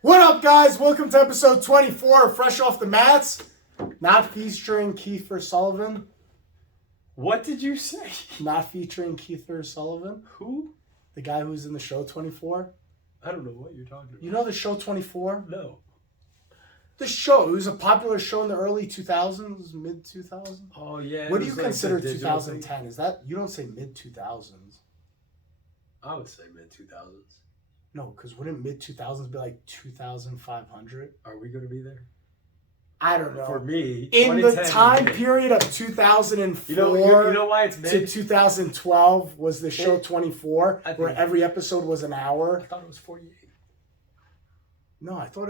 What up, guys? Welcome to episode 24 of Fresh Off the Mats. Not featuring Kiefer Sullivan. What did you say? Not featuring Kiefer Sullivan. Who? The guy who's in the show 24. I don't know what you're talking about. You know the show 24? No. The show. It was a popular show in the early 2000s, mid 2000s. Oh, yeah. What do you consider 2010? Is that, you don't say mid 2000s. I would say mid-2000s. No, because wouldn't mid 2000s be like 2,500? Are we going to be there? I don't know. For me, in the time period of 2004 you know why it's mid? to 2012 was the show 24, I think- where every episode was an I hour. thought it was 48. No, I thought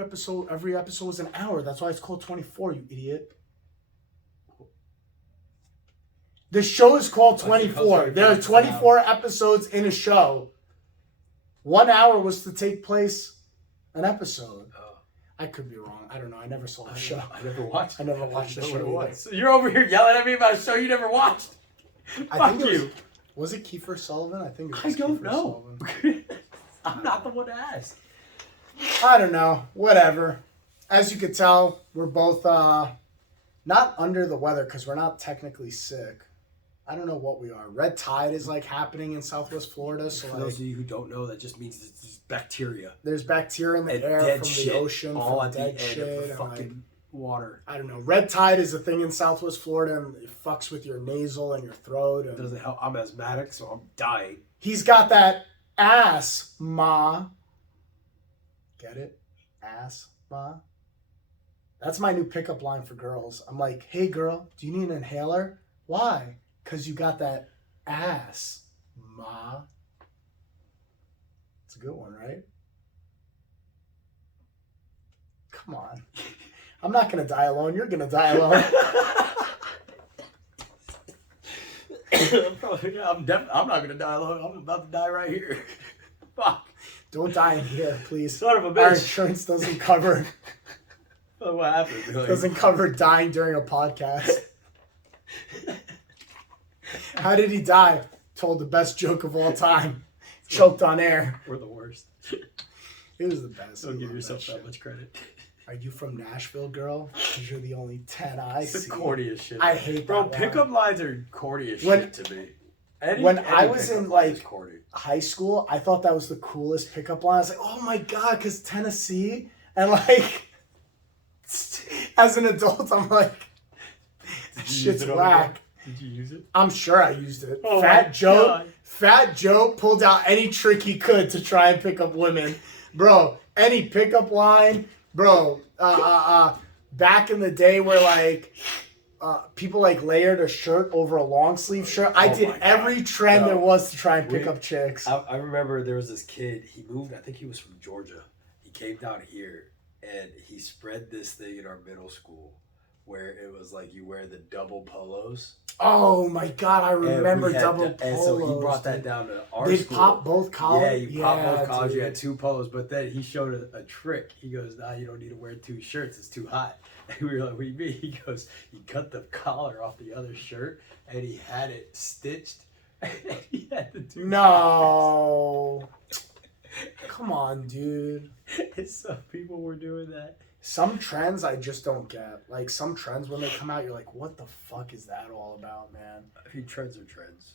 every episode was an hour. That's why it's called 24, you idiot. The show is called 24. There are 24 episodes in a show. 1 hour was to take place an episode. Oh. I could be wrong. I don't know. I never saw the show. I never watched I never watched the I don't show know what it either. was. So you're over here yelling at me about a show you never watched. I think Fuck it you. Was it Kiefer Sullivan? I think it I was don't Kiefer know. Sullivan. I'm not the one to ask. I don't know. Whatever. As you could tell, we're both not under the weather because we're not technically sick. I don't know what we are. Red tide is like happening in Southwest Florida, so For like, those of you who don't know, that just means it's bacteria. there's bacteria in the And air dead from shit the ocean, all from at the dead end shit. of the And fucking like, water. I don't know. Red tide is a thing in Southwest Florida, and it fucks with your nasal and your throat. It And doesn't help. I'm asthmatic, so I'm dying. he's got that ass, ma. Get it? Ass, ma. That's my new pickup line for girls. I'm like, hey girl, do you need an inhaler? Why? Because you got that ass, ma. It's a good one, right? Come on. I'm not going to die alone. You're going to die alone. I'm not gonna die alone. I'm about to die right here. Fuck. Don't die in here, please. Son of a Our bitch. insurance doesn't cover What happened? Really? doesn't cover dying during a podcast. How did he die? Told the best joke of all time. Choked on air. We're the worst. It was the best. Don't I give love yourself that that shit. much credit. Are you from Nashville, girl? Because you're the only 10 I It's the see. corniest shit. I hate Bro, that line. pickup lines are corny as When- shit to me. when I was pickup in, line is like- corny. High school, I thought that was the coolest pickup line. I was like, oh my God, because Tennessee. And like, as an adult, I'm like, that Did you use shit's it on whack. the- Did you use it? I'm sure I used it. Oh my God. Fat Joe pulled out any trick he could to try and pick up women. Bro, any pickup line. Bro, back in the day where like people like layered a shirt over a long sleeve shirt. I Oh did my God. every trend No. there was to try and pick We- up chicks. I remember there was this kid. He moved. I think he was from Georgia. He came down here and he spread this thing in our middle school where it was like you wear the double polos. Oh my God, I And we remember had double to- And so he polos, brought that dude. down to our They'd school. pop both collars. Yeah, you pop both collars. You dude. had two polos, but then he showed a trick. He goes, "Nah, you don't need to wear two shirts. It's too hot." And we were like, "What do you mean?" He goes, "He cut the collar off the other shirt and he had it stitched." And he had the two No. Come on, dude. collars. And some people were doing that. Some trends I just don't get. Like some trends when they come out, you're like, what the fuck is that all about, man? I mean, trends are trends.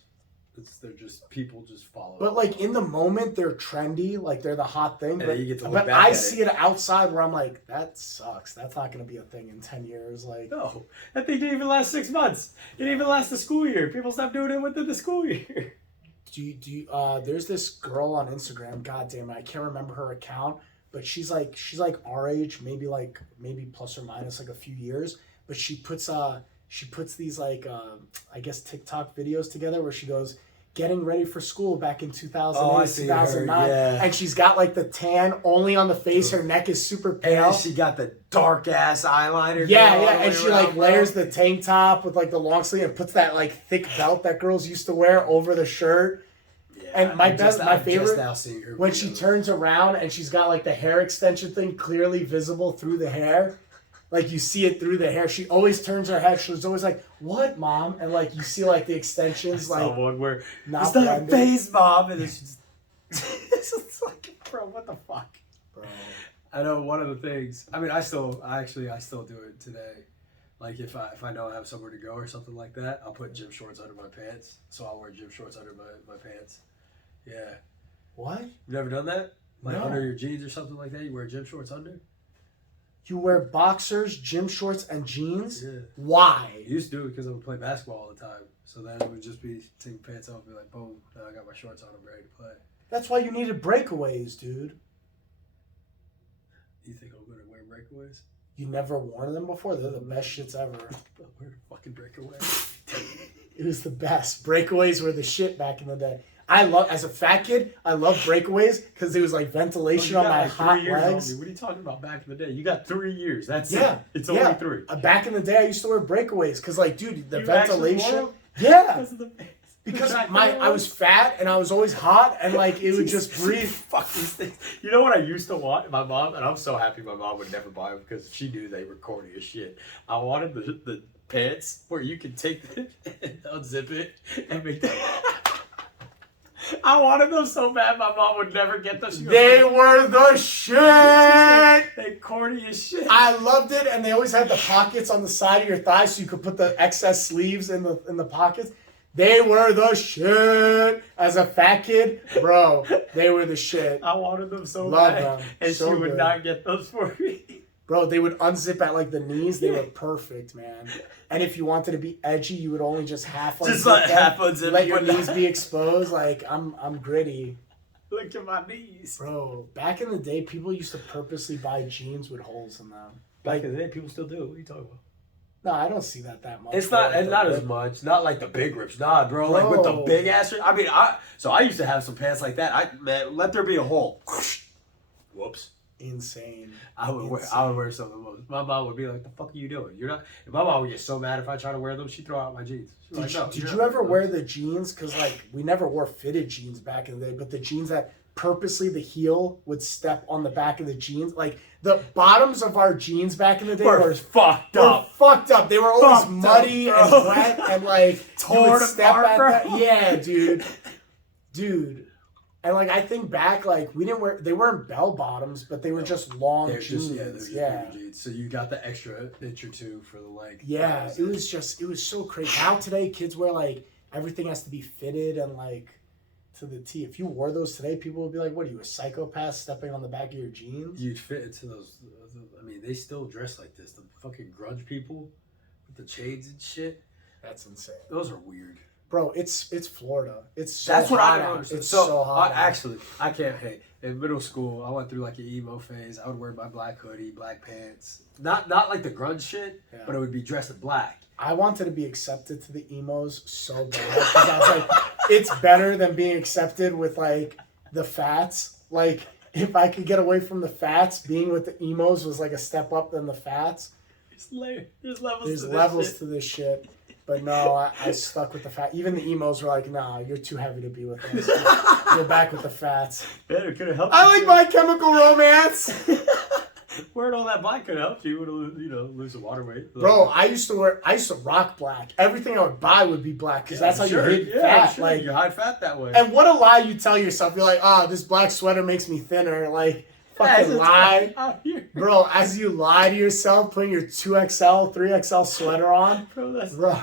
They're just people just follow. But like in the moment, they're trendy, like they're the hot thing. And But, then you get to look but back I at see it. it outside where I'm like, that sucks. That's not gonna be a thing in 10 years. Like, No, that thing didn't even last 6 months. It didn't even last the school year. People stopped doing it within the school year. there's this girl on Instagram. God damn it, I can't remember her account, but she's like our age, maybe plus or minus like a few years. But she puts these like I guess TikTok videos together where she goes getting ready for school back in 2008, Oh, I see her, 2009, yeah. and she's got like the tan only on the face. Her neck is super And pale. then she got the dark ass eyeliner. Yeah, going all yeah, the and way she around, like bro. layers the tank top with like the long sleeve and puts that like thick belt that girls used to wear over the shirt. Yeah, and my I'm best- my I'm favorite- just now seeing her When she videos. turns around and she's got like the hair extension thing clearly visible through the hair. Like you see it through the hair. She always turns her head. She's always like, "What, mom?" And like you see like the extensions like someone where not it's not a blended. face, mom, and then she's it's like, bro, what the fuck? Bro. I know one of the things. I mean, I still do it today. Like if I know I have somewhere to go or something like that, I'll put gym shorts under my pants. So I'll wear gym shorts under my pants. Yeah. What? You never done that? Like No. under your jeans or something like that? You wear gym shorts under? You wear boxers, gym shorts, and jeans? Yeah. Why? I used to do it because I would play basketball all the time. So then it would just be taking pants off and be like, boom, now I got my shorts on, I'm ready to play. That's why you needed breakaways, dude. You think I'm going to wear breakaways? You never worn them before? They're the best shits ever. I'll wear a fucking breakaway. It was the best. Breakaways were the shit back in the day. As a fat kid, I loved breakaways because it was like ventilation on my hot legs. What are you talking about back in the day? You got 3 years. That's Yeah. it. It's only 3. Back in the day, I used to wear breakaways because, like, dude, the You actually ventilation. wore them? Yeah. Because I was fat and I was always hot and like it would just breathe. Fuck these things. You know what I used to want? My mom, and I'm so happy my mom would never buy them because she knew they were corny as shit. I wanted the pants where you could take it and unzip it and make them. I wanted them so bad my mom would never get them. They were the shit. They corny as shit. I loved it, and they always had the pockets on the side of your thigh so you could put the excess sleeves in the pockets. They were the shit. As a fat kid, bro, they were the shit. I wanted them so Love bad. them. And So she would good. not get those for me. Bro, they would unzip at like the knees. They were perfect, man. And if you wanted to be edgy, you would only just half unzip Just like them, half unzip let your them. knees be exposed. Like I'm gritty. Look at my knees. Bro, back in the day, people used to purposely buy jeans with holes in them. Back in the day, people still do. What are you talking about? No, I don't see that much. It's bro. not as much. Not like the big rips. Nah, bro. Like with the Bro. big ass. I mean, I used to have some pants like that. Let there be a hole. Whoops. Insane. I would wear some of those. My mom would be like, "The fuck are you doing? You're not." And my mom would get so mad if I try to wear them. She'd throw out my jeans. She'd be like, "No, Did you're you not ever wearing wear the jeans? Because like we never wore fitted jeans back in the day, but the jeans that purposely the heel would step on the back of the jeans, like the bottoms of our jeans back in the day We're fucked up. fucked up. They were always Fucked muddy up, and bro. wet and like you Torn would step apart, at bro. that. Yeah, dude. And like I think back, like they weren't bell bottoms, but they were just long They're jeans. just they're just bigger jeans. So you got the extra inch or two for the leg. Yeah, it was so crazy. Now today, kids wear like everything has to be fitted and like to the T. If you wore those today, people would be like, "What are you, a psychopath stepping on the back of your jeans?" You'd fit into those. I mean, they still dress like this. The fucking grunge people with the chains and shit. That's insane, Those are weird. bro. It's Florida. It's so That's what hot I don't out. understand. It's so hot. out. Actually, I can't hate. In middle school, I went through like an emo phase. I would wear my black hoodie, black pants. Not like the grunge shit, Yeah. but it would be dressed in black. I wanted to be accepted to the emos so bad because I was like, it's better than being accepted with like the fats. Like if I could get away from the fats, being with the emos was like a step up than the fats. There's levels. There's to levels this shit. to this shit. But no, I stuck with the fat. Even the emos were like, nah, you're too heavy to be with us. Go back with the fats. Yeah, it could have helped. I like My Chemical Romance. Wearing all that black could have helped you. Lose some water weight. Bro, I used to rock black. Everything I would buy would be black because that's how Sure. you hid Yeah, fat. sure. Like, You hide fat that way. and what a lie you tell yourself. You're like, this black sweater makes me thinner. Like, fucking lie. Out here. Bro, as you lie to yourself, putting your 2XL, 3XL sweater on. Bro, that's. Bro,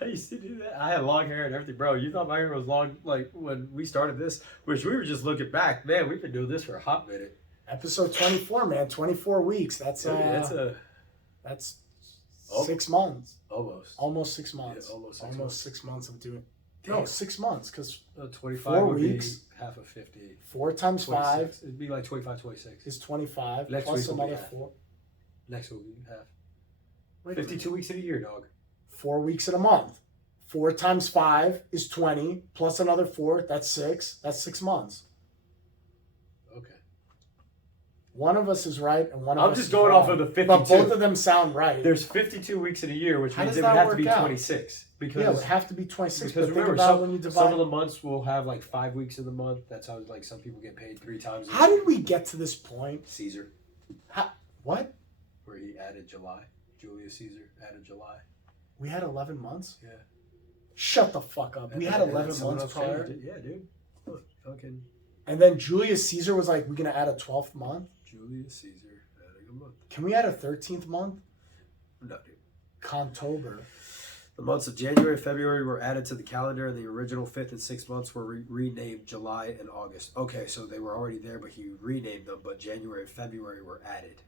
I used to do that. I had long hair and everything, bro. You thought my hair was long, like when we started this, which we were just looking back. Man, we've been doing this for a hot minute. episode 24, man. 24 weeks. That's That's 6 months. almost. Almost 6 months. Yeah, almost 6 months. Almost 6 months of doing. Damn. No, 6 months because 25 4 would weeks. be half of 50. 4 times 5 26. It'd be like 25, 26. is 25. Next Plus week will be another half. 4. Next week we have Wait a minute. 52 weeks in a year, dog. 4 weeks in a month. 4 times 5 is 20. Plus another 4. That's 6. That's 6 months. Okay. One of us is right and one of I'm us just is going wrong. off of the 52. But both of them sound right. There's 52 weeks in a year, which How means does it would that have to be work out? 26. Because Yeah, it would have to be 26. Because But think remember, about when you divide. some of the months will have like 5 weeks in the month. That's how like some people get paid 3 times. How did we get to this point? Caesar, What? where he added July. Julius Caesar added July. We had 11 months? Yeah. Shut the fuck up. We had 11 someone months else changed prior. it. Yeah, dude. Look, fucking And then Julius Caesar was like, we're going to add a 12th month? Julius Caesar adding a month. Can we add a 13th month? No, dude. Contober. The months of January and February were added to the calendar, and the original 5th and 6th months were renamed July and August. Okay, so they were already there, but he renamed them, but January and February were added.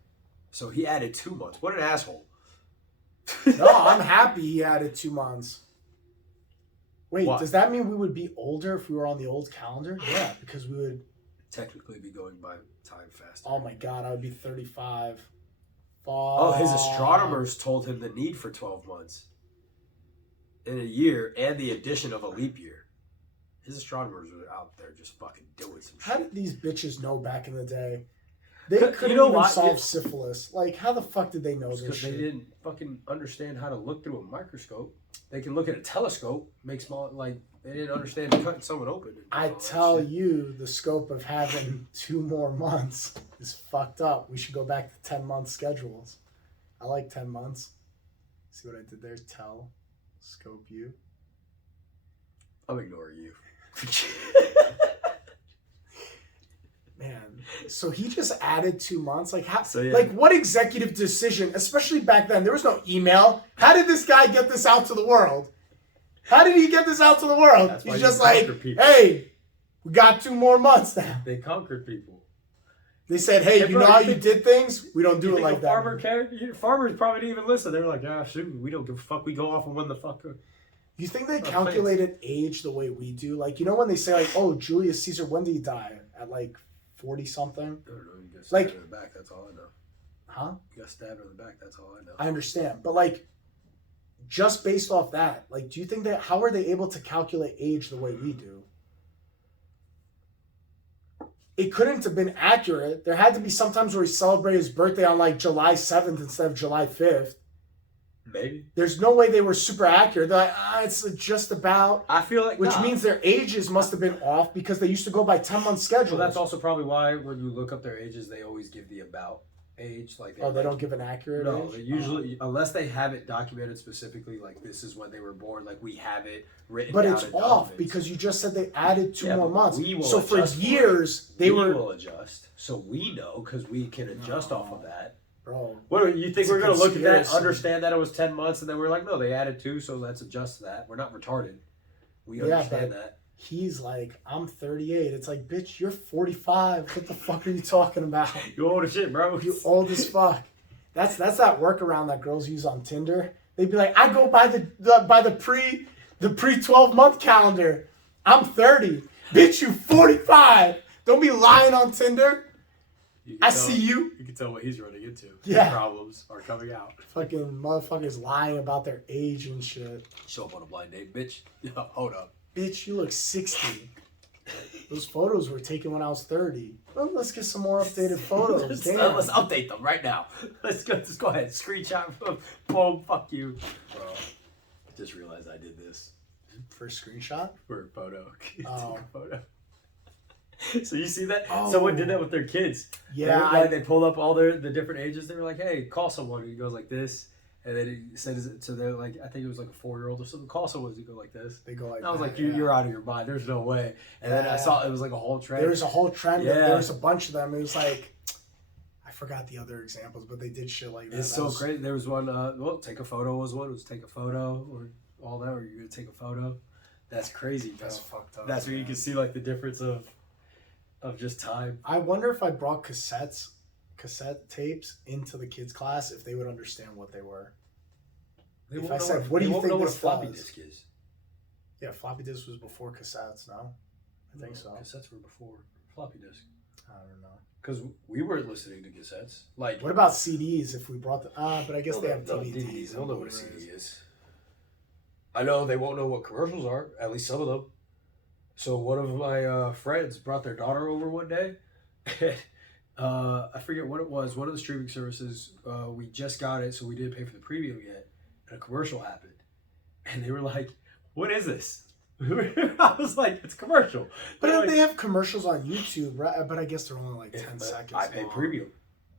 So he added 2 months. What an asshole. No, I'm happy he added 2 months. Wait, Why? does that mean we would be older if we were on the old calendar? Yeah, because we would... Technically be going by time faster. Oh my God, I would be 35. Oh, his astronomers told him the need for 12 months in a year and the addition of a leap year. His astronomers were out there just fucking doing some shit. How did these bitches know back in the day? They couldn't You know even what? solve syphilis. Like, how the fuck did they know this Because they shit? didn't fucking understand how to look through a microscope. They can look at a telescope, make small, like, they didn't understand cutting someone open. And I all that tell shit. you, the scope of having 2 more months is fucked up. We should go back to 10-month schedules. I like 10 months. See what I did there? Tell, scope you. I'm ignoring you. Man, so he just added 2 months. Like how? So, yeah. Like what executive decision? Especially back then, there was no email. How did this guy get this out to the world? How did he get this out to the world? That's why He's you just like, conquer people. hey, we got 2 more months now. They conquered people. They said, hey, Hey, you bro, know how you you think- did things? We don't do You it think like a that. farmer cared? Farmers probably didn't even listen. They were like, ah, shoot, we don't give a fuck. We go off and when the fuck. You think they Oh, calculated age the way we do? Like, you know when they say, like, oh, Julius Caesar, when did he die? At, like, 40-something? I don't know. You got stabbed Like- in the back. That's all I know. Huh? You got stabbed in the back. That's all I know. I understand. But, like, just based off that, like, do you think that, how are they able to calculate age the way we do? It couldn't have been accurate. There had to be sometimes where he celebrated his birthday on, like, July 7th instead of July 5th. Maybe. There's no way they were super accurate. They're like, it's just about... I feel like Which means their ages must have been off because they used to go by 10-month schedules. Well, that's also probably why when you look up their ages, they always give the about age. Like Oh, they don't give an accurate No, age? they usually, unless they have it documented specifically, like this is when they were born, like we have it written But down it's in off documents. because you just said they added 2 Yeah, more but months. we will So for adjust for it. years, they we were... will adjust, so we know because we can adjust off of that. Bro, What do you think It's we're a gonna look at that, conspiracy. understand that it was 10 months, and then we're like, no, they added 2, so let's adjust that. We're not retarded. We Yeah, understand but- that. he's like, I'm 38. It's like, bitch, you're 45. What the fuck are you talking about? You old as shit, bro. You old as fuck. That's that workaround that girls use on Tinder. They'd be like, I go by the pre 12-month calendar. I'm 30. Bitch, you 45. Don't be lying on Tinder. You can I tell- see you. You can tell what he's running into. Yeah. The problems are coming out. Fucking motherfuckers lying about their age and shit. Show up on a blind date, bitch. Yeah, hold up. Bitch, you look 60. Those photos were taken when I was 30. Well, let's get some more updated photos. let's, Damn. let's update them right now. Let's go ahead. Screenshot. Boom. Fuck you. Bro, I just realized I did this First screenshot? for a photo. Oh. Took a photo. So you see that? Oh. Someone did that with their kids. Yeah, They pulled up all the different ages. They were like, hey, call someone. And he goes like this. And then he says to their, like, I think it was like a 4-year-old or something. Call someone. He go like this. they go like And I was that, like, yeah. you're out of your mind. There's no way. And then I Yeah. saw it was like a whole trend. There was a whole trend. Yeah. There was a bunch of them. It was like, I forgot the other examples, but they did shit like that. It's That so was- crazy. There was one, well, take a photo was one. It was take a photo or all that, or you're going to take a photo. That's crazy, bro. That's fucked up. That's where you man. can see like the difference of just time. I wonder if I brought cassette tapes into the kids' class, if they would understand what they were. They If won't I know said, what do they you won't think know what a this floppy does? disk is. Yeah, floppy disk was before cassettes, no? I think so. Cassettes were before floppy disk. I don't know. Because we weren't listening to cassettes. Like, What about CDs if we brought the... but I guess they have no, DVDs. They'll and know what a Blu-rays. CD is. I know they won't know what commercials are, at least some of them. So one of my friends brought their daughter over one day. And, I forget what it was. One of the streaming services, we just got it, so we didn't pay for the premium yet. And a commercial happened. And they were like, what is this? I was like, it's a commercial. But They're like, they have commercials on YouTube, right? But I guess they're only like 10 but seconds I pay long. premium.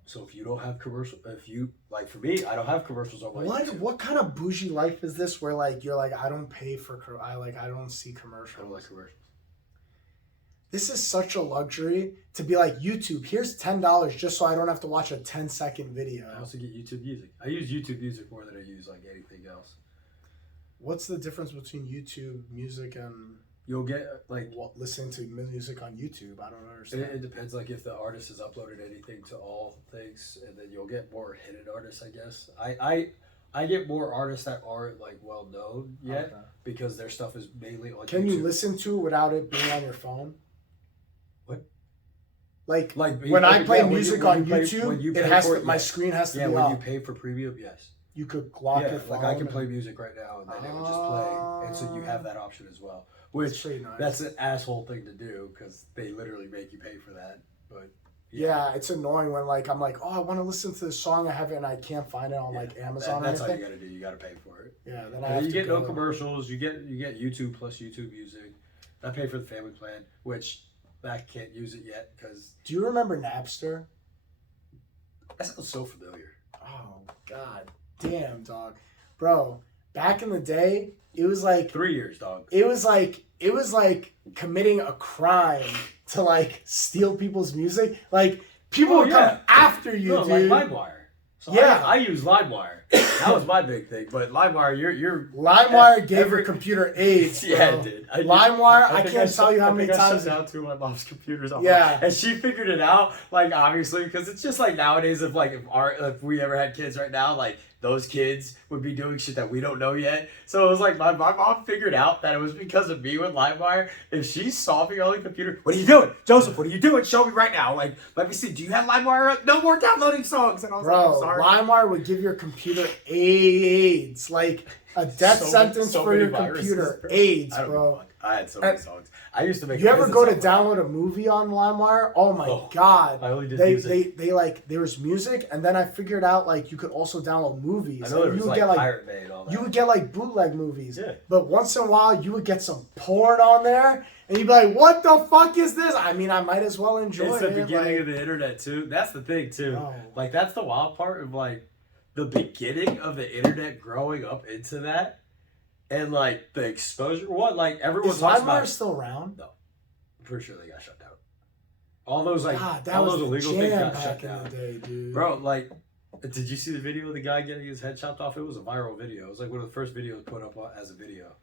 So if you don't have commercial, if you, like for me, I don't have commercials on my YouTube. What kind of bougie life is this where like you're like I don't pay for I don't see I commercials. don't like commercials. this is such a luxury to be like, YouTube, here's $10 just so I don't have to watch a 10-second video. I also get YouTube Music. I use YouTube Music more than I use like anything else. What's the difference between YouTube Music and You'll get like listening to music on YouTube? I don't understand. it depends, like if the artist has uploaded anything to all things, and then you'll get more hidden artists, I guess. I get more artists that aren't like well known yet because their stuff is mainly on Can YouTube. you listen to it without it being on your phone? What? Like when I play music on YouTube, it has to, my yes. screen has to Yeah, be when up. you pay for premium, yes. You could lock Yeah, your phone. like I can play music right now, and then it would just play, and so you have that option as well. Which pretty nice. that's an asshole thing to do because they literally make you pay for that. But yeah, it's annoying when like I'm like, oh, I want to listen to this song I have it and I can't find it on like Amazon. That's or all you anything. gotta do. You gotta pay for it. Yeah, then And I have you to get go. no commercials. You get YouTube plus YouTube Music. I pay for the family plan, which I can't use it yet because Do you remember Napster? that sounds so familiar. Oh God, damn dog, bro. Back in the day, it was like 3 years, dog. it was like committing a crime to like steal people's music. Like people would come after you, No, dude. like LimeWire. So Yeah. I use LimeWire. That was my big thing. But LimeWire, you're LimeWire gave every- your computer AIDS. Bro. Yeah, it did. LimeWire, I think can't tell you how many I times. shut down two of my mom's computers. Yeah. And she figured it out, like, obviously, because it's just like nowadays, if we ever had kids right now, like, those kids would be doing shit that we don't know yet. So it was like my mom figured out that it was because of me with LimeWire. If she saw me on the computer, what are you doing? Joseph, what are you doing? Show me right now. Like, let me see. Do you have LimeWire up? No more downloading songs. And I was like, Bro, I'm sorry. LimeWire would give your computer AIDS, like a death sentence so for many your viruses, computer. bro. AIDS, I don't bro. know. I had so many songs. I used to make. You ever go to business off of download a movie on LimeWire? Oh my Oh, God! I only did they music. they like there was music, and then I figured out like you could also download movies. I know there And was you would like get Pirate Bay and all that. you would get like bootleg movies. Yeah. But once in a while, you would get some porn on there, and you'd be like, "What the fuck is this?" I mean, I might as well enjoy It's it. the beginning like- of the internet too. That's the thing too. No. Like that's the wild part of like the beginning of the internet growing up into that, and like the exposure. What like everyone Is talks LimeWire about. still around? No, I'm pretty sure they got shut down. All those like God, that all was those the illegal things jam got back shut in down. the day, dude. Bro, like, did you see the video of the guy getting his head chopped off? It was a viral video. It was like one of the first videos put up as a video.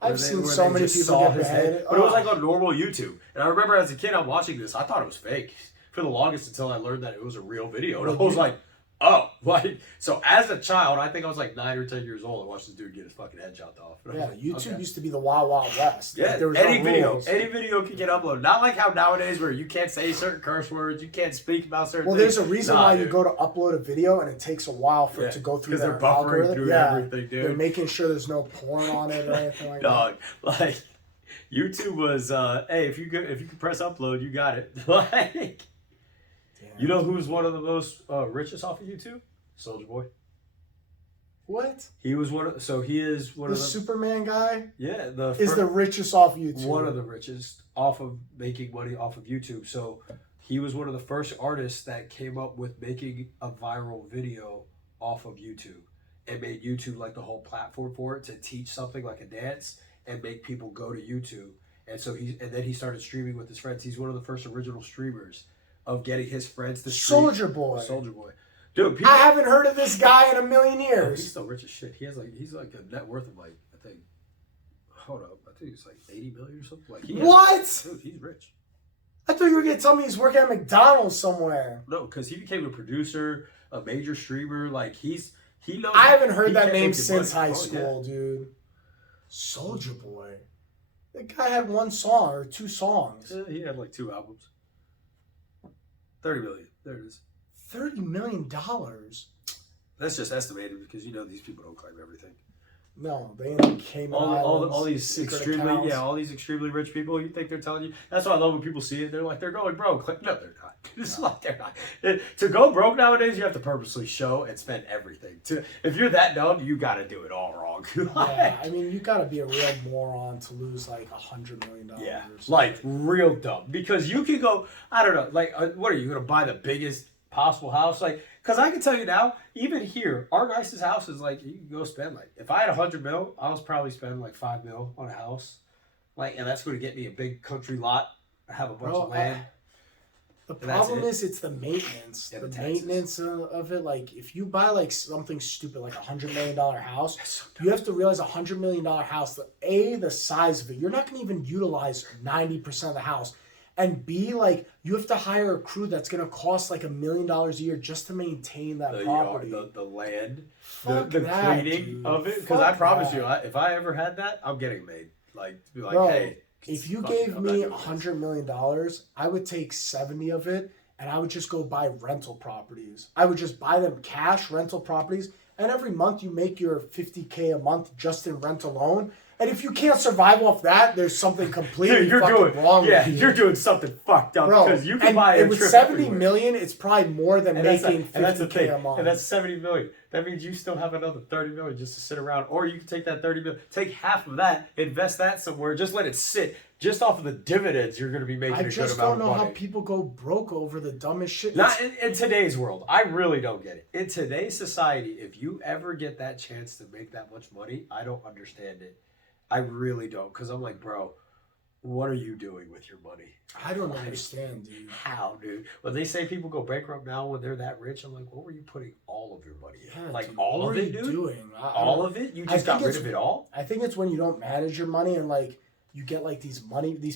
I've seen so many just people saw get his their head. But it was Oh. like on normal YouTube. And I remember as a kid, I'm watching this. I thought it was fake for the longest until I learned that it was a real video. And I was like, oh, like, so as a child, I think I was like 9 or 10 years old. I watched this dude get his fucking head chopped off. And I Yeah, was like, YouTube okay. used to be the Wild Wild West. Yeah, Like, there was any no video, rules. any video can get uploaded. Not like how nowadays where you can't say certain curse words, you can't speak about certain Well, things. there's a reason Nah, why dude. you go to upload a video and it takes a while for it to go through because their they're buffering algorithm. through Yeah, everything, dude. they're making sure there's no porn on it or anything like Dog, like YouTube was, hey, if you could press upload, you got it. Like, that. Damn. you know who's one of the most richest off of YouTube? Soldier Boy. What? He was one of, so he is one The of the, Superman guy yeah, the is the richest off YouTube. one of the richest off of making money off of YouTube. So he was one of the first artists that came up with making a viral video off of YouTube and made YouTube like the whole platform for it to teach something like a dance and make people go to YouTube. And so then he started streaming with his friends. He's one of the first original streamers of getting his friends to stream. Soldier Boy. Soldier Boy. Dude, people, I haven't heard of this guy in a million he's years. still rich as shit. He's like a net worth of like, I think, hold up, I think it's like 80 million or something. Like What? Dude, he's rich. I thought you were gonna tell me he's working at McDonald's somewhere. No, because he became a producer, a major streamer. Like he knows. I haven't heard he that can name make good since money. high Oh, school, dude. Soldier Boy. That guy had one song or two songs. Yeah. He had like 2 albums. 30 million. There it is. $30 million. That's just estimated because you know these people don't claim everything. No, they ain't Cayman All Islands, these secret extremely accounts. all these extremely rich people. You think they're telling you? That's why I love when people see it. They're like they're going broke. Like, no, they're not. It's like they're not. To go broke nowadays, you have to purposely show and spend everything. If you're that dumb, you got to do it all wrong. Yeah, I mean, you gotta be a real moron to lose like $100 million. Yeah, or something. like real dumb. Because you can go, I don't know, like, what are you going to buy the biggest possible house? Like, because I can tell you now, even here, our nicest house is like, you can go spend like, if I had 100 mil, I was probably spend like 5 mil on a house. Like, and that's going to get me a big country lot I have a bunch Bro, of land. The And that's problem it? is it's the maintenance. Yeah, the the taxes. maintenance of it. Like if you buy like something stupid like $100 million house, you have to realize $100 million house. The size of it, you're not going to even utilize 90% of the house, and B, like you have to hire a crew that's going to cost like $1 million a year just to maintain that property. The land, Fuck the that, cleaning dude. of it. Because Fuck I promise that. you, if I ever had that, I'm getting made. Like, to be like, Bro, hey. if you fuck gave it, I'm not me doing this. $100 million, I would take 70 of it and I would just go buy rental properties. I would just buy them cash rental properties, and every month you make your $50K a month just in rent alone. And if you can't survive off that, there's something completely fucking wrong with you. you're doing something fucked up, Bro, because you can and buy a with trip 70 everywhere. million, it's probably more than And that's making and that's the 50K thing. a month. And that's 70 million. That means you still have another 30 million just to sit around. Or you can take that 30 million, take half of that, invest that somewhere, just let it sit. Just off of the dividends, you're going to be making I a good just amount don't know of money. how people go broke over the dumbest shit. Not in today's world. I really don't get it. In today's society, if you ever get that chance to make that much money, I don't understand it. I really don't. Because I'm like, bro, what are you doing with your money? I don't understand, dude. How, dude? When they say people go bankrupt now when they're that rich, I'm like, what were you putting all of your money in? Yeah, Like, dude, all what of are it, you dude? doing? All of it? You I just got think rid it's- of it all? I think it's when you don't manage your money, and like you get like these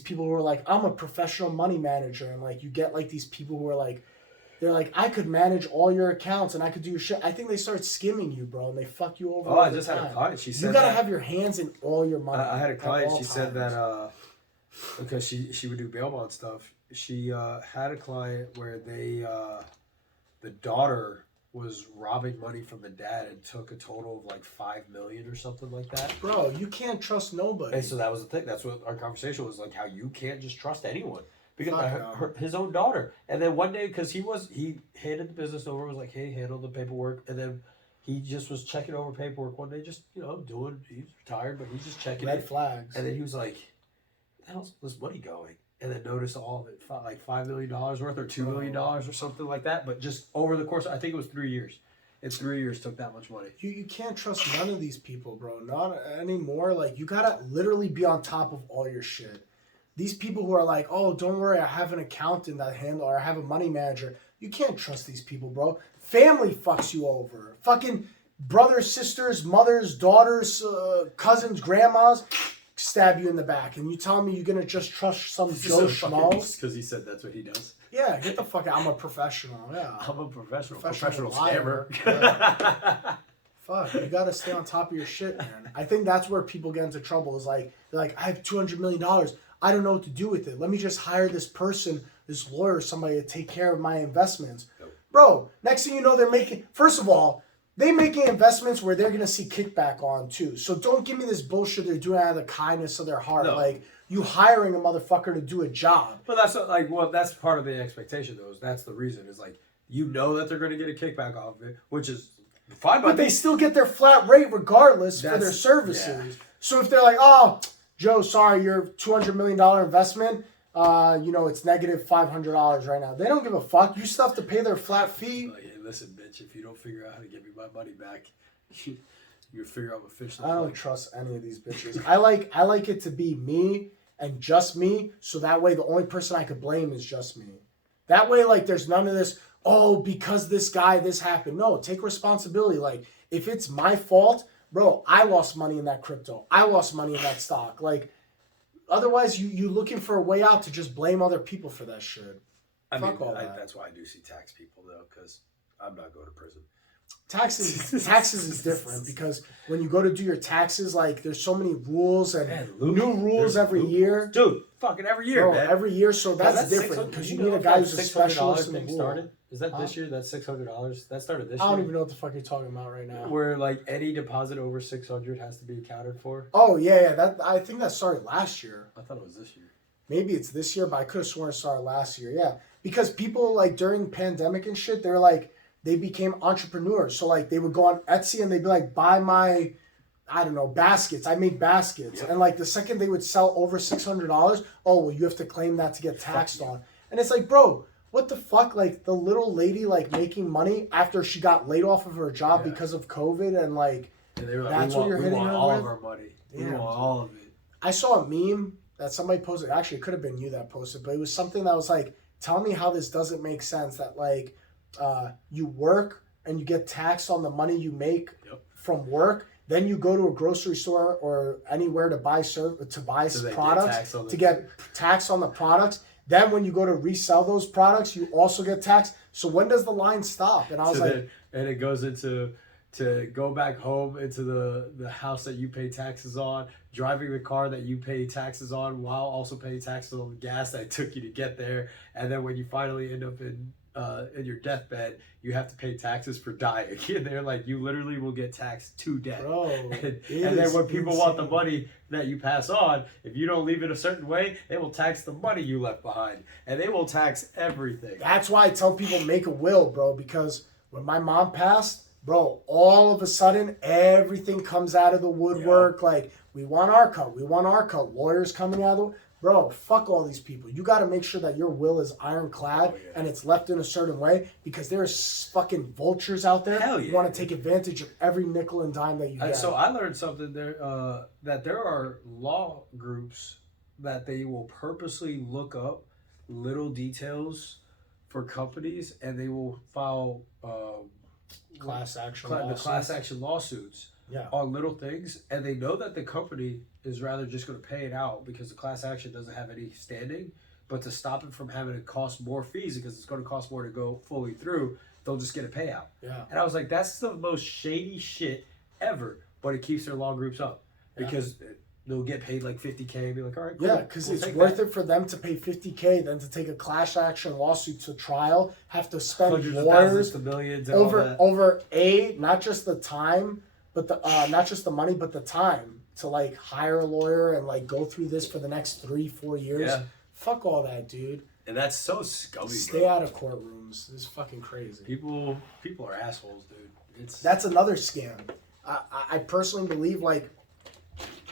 people who are like, I'm a professional money manager, and like you get like these people who are like, they're like, I could manage all your accounts and I could do your shit. I think they start skimming you, bro, and they fuck you over. Oh, all I the just had a time. client. She said You gotta that. have your hands in all your money. I had a at client. all She said times. that because she would do bail bond stuff. She had a client where the daughter was robbing money from the dad and took a total of like $5 million or something like that. Bro, you can't trust nobody. And so that was the thing. That's what our conversation was like. How you can't just trust anyone because Fuck no. his own daughter. And then one day, because he handed the business over, was like, hey, handle the paperwork, and then. He just was checking over paperwork one day, just, he's retired, but he's just checking Red it. flags. And then he was like, where the hell's this money going? And then noticed all of it, like $5 million worth or $2 million or something like that. But just over the course, I think it was 3 years. In 3 years, took that much money. You can't trust none of these people, bro. Not anymore. Like, you gotta literally be on top of all your shit. These people who are like, oh, don't worry, I have an accountant that handle, or I have a money manager. You can't trust these people, bro. Family fucks you over. Fucking brothers, sisters, mothers, daughters, cousins, grandmas stab you in the back. And you tell me you're gonna just trust some Joe Schmo? Because he said that's what he does. Yeah, get the fuck out. I'm a professional. Yeah. I'm a professional liar. scammer. Fuck, you gotta stay on top of your shit, man. I think that's where people get into trouble. Is like, they're like, I have $200 million. I don't know what to do with it. Let me just hire this person, this lawyer, somebody to take care of my investments. Nope. Bro, next thing you know, they're making, first of all, they making investments where they're gonna see kickback on too. So don't give me this bullshit they're doing out of the kindness of their heart. No. Like, you hiring a motherfucker to do a job. But that's not, like, well, that's part of the expectation, though. That's the reason. Is like, you know that they're going to get a kickback off of it, which is fine. But they still get their flat rate regardless for their That's- services. yeah. So if they're like, oh, Joe, sorry, your $200 million investment, it's negative $500 right now. They don't give a fuck. You still have to pay their flat fee. Like, hey, listen, bitch, if you don't figure out how to give me my money back, you figure out what fish. I don't trust any of these bitches. I like it to be me and just me, so that way the only person I could blame is just me. That way, like, there's none of this, oh, because this guy, this happened. No, take responsibility. Like, if it's my fault, bro, I lost money in that crypto. I lost money in that stock. Like, otherwise, you looking for a way out to just blame other people for that shit. I mean, Fuck all that. that's why I do see tax people, though, because I'm not going to prison. Taxes is different because when you go to do your taxes, like, there's so many rules and new rules every year. Dude, fucking every year, Bro, man. every year, so that's different $600 because you need a guy who's a specialist in the thing rule. started. Is that Huh? this year? That's $600. That started this I year. don't even know what the fuck you're talking about right now. Where like any deposit over 600 has to be accounted for. Oh yeah, that I think that started last year. I thought it was this year. Maybe it's this year, but I could have sworn it started last year. Yeah, because people like during the pandemic and shit, they're like they became entrepreneurs. So like they would go on Etsy and they'd be like, buy my, I don't know, baskets. I made baskets, Yep. and like the second they would sell over $600, oh well, you have to claim that to get taxed on. And it's like, bro, what the fuck? Like the little lady like making money after she got laid off of her job Yeah. because of COVID, and like And they were like, That's we what want, you're we hitting want her all with? of our money. We Damn, want dude. all of it. I saw a meme that somebody posted. Actually, it could have been you that posted, but it was something that was like, tell me how this doesn't make sense. That like, you work and you get taxed on the money you make from work. Then you go to a grocery store or anywhere to buy products to get taxed on the products. Then when you go to resell those products, you also get taxed. So when does the line stop? And I was and it goes into to go back home into the house that you pay taxes on, driving the car that you pay taxes on, while also paying taxes on the gas that it took you to get there. And then when you finally end up in your deathbed, you have to pay taxes for dying. And they're like, you literally will get taxed to death. Bro, and then when people want the money that you pass on, if you don't leave it a certain way, they will tax the money you left behind. And they will tax everything. That's why I tell people make a will, bro, because when my mom passed, bro, all of a sudden everything comes out of the woodwork. Yeah. Like, we want our cut. Lawyers coming out of the... Bro, fuck all these people. You got to make sure that your will is ironclad and it's left in a certain way, because there's fucking vultures out there who want to take advantage of every nickel and dime that you get. So I learned something there, that there are law groups that they will purposely look up little details for companies, and they will file class action lawsuits on little things, and they know that the company is rather just going to pay it out because the class action doesn't have any standing, but to stop it from having to cost more fees because it's going to cost more to go fully through, they'll just get a payout. And I was like, that's the most shady shit ever, but it keeps their law groups up because they'll get paid like $50K and be like, all right, cool. Yeah, because it's worth it for them to pay $50K than to take a class action lawsuit to trial, have to spend hundreds of thousands to millions and over not just the time, but not just the money, but the time to like hire a lawyer and like go through this for the next 3-4 years. Fuck all that, dude. And that's so scummy. Stay out of courtrooms. This is fucking crazy. People are assholes, dude. That's another scam. I personally believe, like,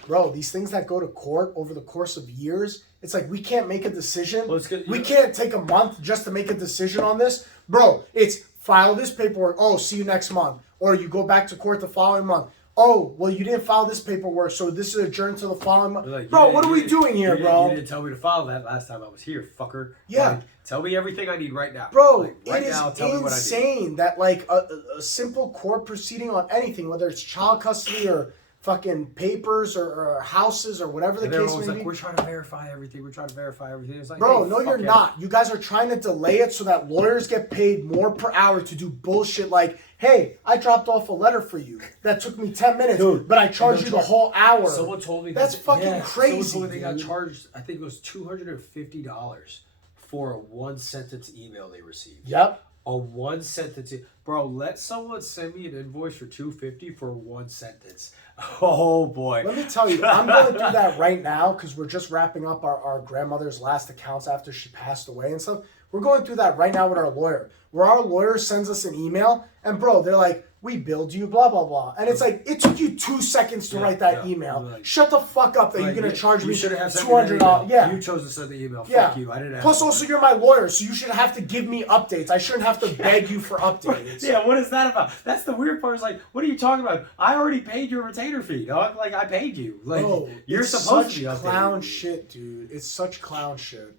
bro, these things that go to court over the course of years, it's like we can't make a decision. We can't take a month just to make a decision on this. Bro, it's file this paperwork. Oh, see you next month. Or you go back to court the following month. Oh, well, you didn't file this paperwork, so this is adjourned to the following month. Like, bro, what are we doing here, bro? You didn't tell me to file that last time I was here, fucker. Yeah. Like, tell me everything I need right now. Bro, like, right it now, is tell me what I need. insane that, like, a simple court proceeding on anything, whether it's child custody or fucking papers or houses or whatever the case may be. Like, we're trying to verify everything. It's like, bro, hey, no, you're not. You guys are trying to delay it so that lawyers get paid more per hour to do bullshit like, hey, I dropped off a letter for you. That took me 10 minutes, dude, but I charged you the whole hour. Someone told me that's fucking crazy. Someone told me they got charged, I think it was $250 for a one-sentence email they received. Yep. A one-sentence. Bro, let someone send me an invoice for $250 for one sentence. Oh, boy. Let me tell you, I'm going through that right now because we're just wrapping up our grandmother's last accounts after she passed away and stuff. We're going through that right now with our lawyer, where our lawyer sends us an email, and bro, they're like, we billed you, blah, blah, blah. And it's like, it took you 2 seconds to write that email. Like, shut the fuck up that you're going to charge me $200. Yeah. You chose to send the email. Fuck you. I didn't ask. Plus, also, you're my lawyer, so you should have to give me updates. I shouldn't have to beg you for updates. Yeah, what is that about? That's the weird part. Is like, what are you talking about? I already paid your retainer fee, dog. Like, I paid you. Like, bro, you're supposed to be such clown shit, dude. It's such clown shit.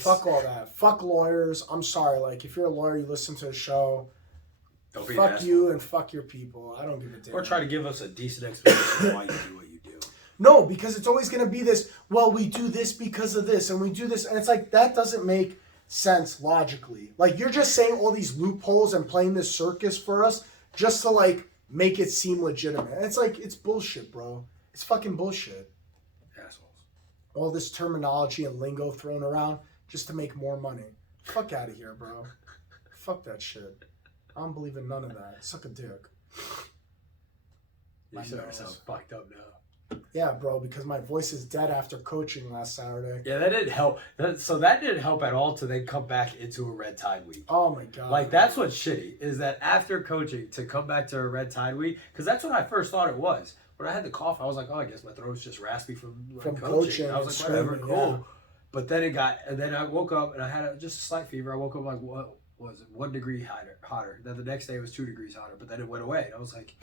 Fuck all that. Fuck lawyers. I'm sorry. Like, if you're a lawyer, you listen to a show. Don't be fuck you and fuck your people. I don't give a damn. Or try to give us a decent explanation why you do what you do. No, because it's always going to be this, well, we do this because of this, and we do this. And it's like, that doesn't make sense logically. Like, you're just saying all these loopholes and playing this circus for us just to, like, make it seem legitimate. And it's like, it's bullshit, bro. It's fucking bullshit. Assholes. All this terminology and lingo thrown around just to make more money. Fuck out of here, bro. Fuck that shit. I don't believe in none of that. Suck a dick. You sound fucked up now. Yeah, bro, because my voice is dead after coaching last Saturday. Yeah, that didn't help. That didn't help at all to then come back into a red tide week. Oh, my God. Like, that's what's shitty, is that after coaching to come back to a red tide week, because that's what I first thought it was. When I had the cough, I was like, oh, I guess my throat's just raspy from coaching. I was like, whatever, cool. Yeah. But then then I woke up and I had just a slight fever. I woke up like, what was it, 1 degree hotter. Then the next day it was 2 degrees hotter, but then it went away. And I was like,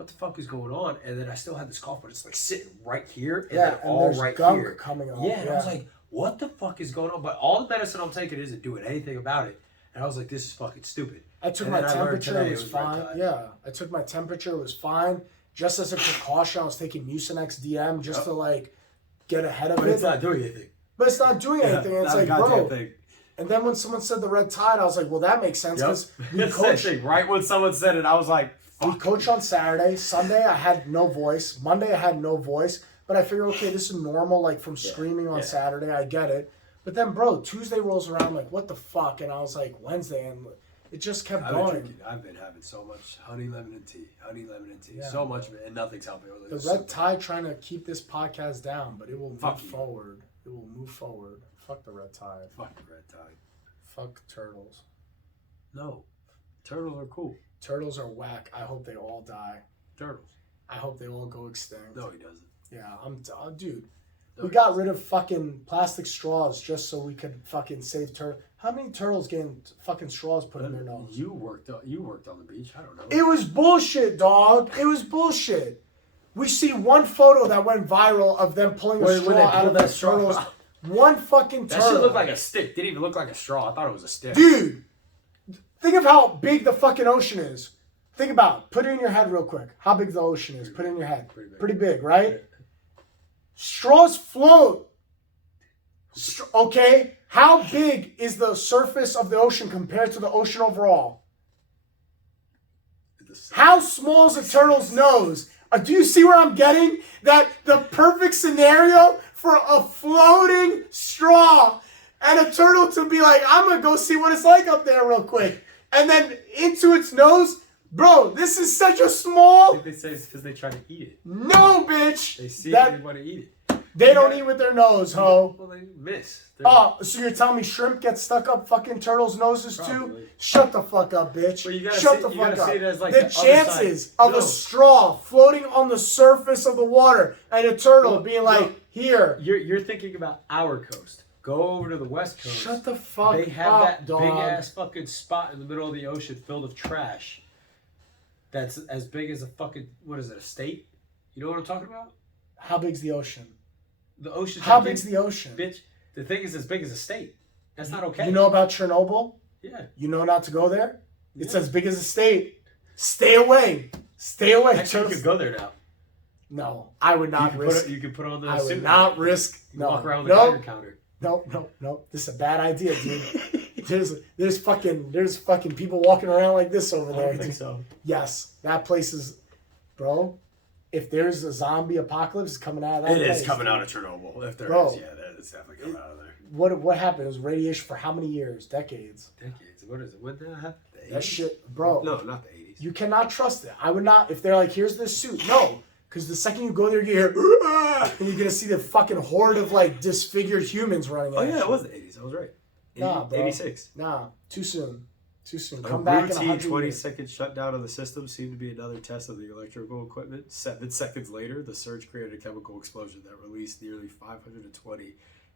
what the fuck is going on? And then I still had this cough, but it's like sitting right here, and Yeah, then and all there's right gunk here. coming off. Yeah, and I was like, what the fuck is going on? But all the medicine I'm taking isn't doing anything about it. And I was like, this is fucking stupid. I took And my then I learned temperature, today it was fine. Yeah, I took my temperature, it was fine. Just as a precaution, I was taking Mucinex DM just to like get ahead of But it. it's not doing anything. But it's not doing anything. And it's not a like, goddamn bro. thing. And then when someone said the red tide, I was like, well, that makes sense because we It's that coached. thing. Right when someone said it, I was like, We coached on Saturday. Sunday, I had no voice. Monday, I had no voice. But I figured, okay, this is normal, like from screaming on Saturday. I get it. But then, bro, Tuesday rolls around, like, what the fuck? And I was like, Wednesday, and it just kept going. I've been having so much honey, lemon, and tea. Yeah. So much of it, and nothing's helping. The red tide trying to keep this podcast down, but it will move Fuck you. forward. It will move forward. Fuck the red tide. Fuck the red tide. Fuck turtles. No. Turtles are cool. Turtles are whack. I hope they all die. Turtles. I hope they all go extinct. No, he doesn't. Yeah, dude. No, We he got doesn't. rid of fucking plastic straws just so we could fucking save turtles. How many turtles getting fucking straws put in their nose? You worked on the beach. I don't know. It was bullshit, dog. It was bullshit. We see one photo that went viral of them pulling a When straw they out pulled of that that straw turtle's. out. One fucking That turtle. shit looked like a stick. Didn't even look like a straw. I thought it was a stick. Dude, think of how big the fucking ocean is. Think about it. Put it in your head real quick. How big the ocean is. Put it in your head. Pretty big, right? Straws float. Okay? How big is the surface of the ocean compared to the ocean overall? How small is a turtle's nose? Do you see where I'm getting? That the perfect scenario for a floating straw and a turtle to be like, I'm going to go see what it's like up there real quick. And then into its nose. Bro, this is such a I small... think they say it's because they try to eat it. No, bitch. They see that, it, they want to eat it. They don't eat with their nose, ho. Well, they miss. Oh, so you're telling me shrimp get stuck up fucking turtles' noses too? Probably. Shut the fuck up, bitch. Well, you gotta Shut see- the you fuck gotta up. see it as, like, the the other chances side. of No. a straw floating on the surface of the water and a turtle being like, no. here. You're thinking about our coast. Go over to the west coast. Shut the fuck They have up, that dog. big ass fucking spot in the middle of the ocean filled with trash. That's as big as a fucking, what is it, a state? You know what I'm talking about? How big's the ocean? The ocean. How big's the ocean? Bitch, the thing is as big as a state. That's not okay. You know about Chernobyl? Yeah. You know not to go there? It's Yeah. as big as a state. Stay away. Stay away. Actually, you could go there now. No, I would not risk. You could put on the I would suit. not risk. You No, walk around with a no, Geiger counter. no. This is a bad idea, dude. there's fucking people walking around like this over I there. don't think dude. so. Yes, that place is, bro. If there's a zombie apocalypse coming out of that, It is place, coming dude. out of Chernobyl. If there Bro, is, yeah, it's definitely coming out of there. What happened? It was radiation for how many years? Decades. Decades. What is it? What the hell? That shit, bro. No, not the 80s. You cannot trust it. I would not. If they're like, here's this suit, no. Because the second you go there, you hear, "Ah!" and you're gonna see the fucking horde of like disfigured humans running. Oh at yeah, you. it was the 80s. I was right. Nah, bro. 86. Nah, too soon. Too soon. A Come back in routine 100 years. 20-second shutdown of the system seemed to be another test of the electrical equipment. 7 seconds later, the surge created a chemical explosion that released nearly 520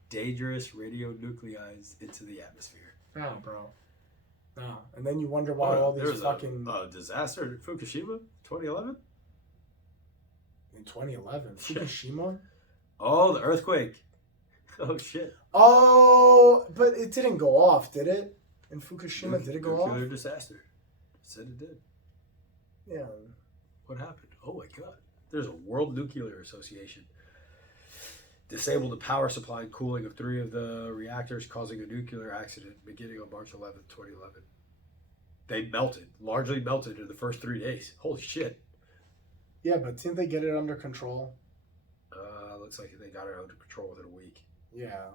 dangerous radionuclides into the atmosphere. Nah, bro. Nah. And then you wonder why all these fucking... a disaster in Fukushima, 2011. in 2011. Shit. Fukushima? Oh, the earthquake. Oh shit. Oh, but it didn't go off, did it? In Fukushima, did it go off? Nuclear disaster. It said it did. Yeah. What happened? Oh my god. There's a World Nuclear Association. Disabled the power supply and cooling of 3 of the reactors, causing a nuclear accident beginning on March 11, 2011. They melted, largely melted in the first 3 days. Holy shit. Yeah, but didn't they get it under control? Looks like they got it under control within a week. Yeah.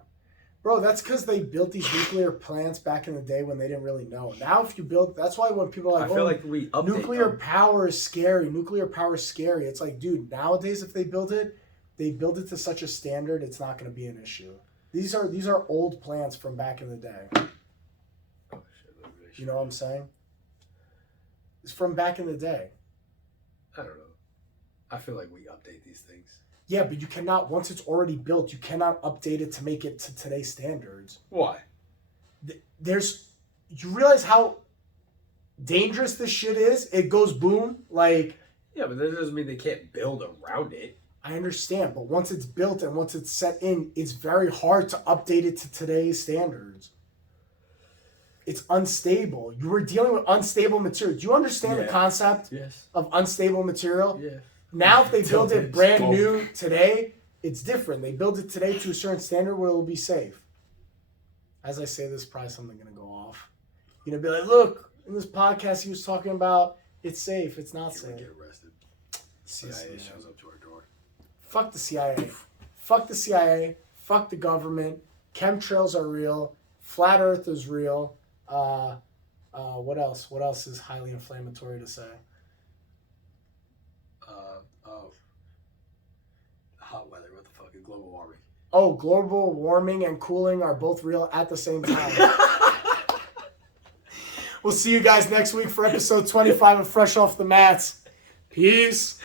Bro, that's because they built these nuclear plants back in the day when they didn't really know. Now, if you build, that's why when people are like, I feel like we update nuclear them. power is scary. Nuclear power is scary. It's like, dude, nowadays if they build it to such a standard, it's not going to be an issue. These are old plants from back in the day. Oh, shit, let me make sure. You know what I'm saying? It's from back in the day. I don't know. I feel like we update these things. Yeah, but you cannot, once it's already built, you cannot update it to make it to today's standards. Why? You realize how dangerous this shit is? It goes boom, like, Yeah, but that doesn't mean they can't build around it. I understand, but once it's built and once it's set in, it's very hard to update it to today's standards. It's unstable. You were dealing with unstable material. Do you understand the concept Yes. of unstable material? Yeah. Now, if they build it brand Smoke. new today, it's different. They build it today to a certain standard where it will be safe. As I say this, probably something going to go off. You're going to be like, look, in this podcast he was talking about it's safe. It's not Can we safe. get arrested? CIA shows up to our door. Fuck the CIA. Fuck the CIA. Fuck the government. Chemtrails are real. Flat Earth is real. What else? What else is highly inflammatory to say? Hot weather. What the fuck is global warming? Oh, global warming and cooling are both real at the same time. We'll see you guys next week for episode 25 of Fresh Off the Mats. Peace.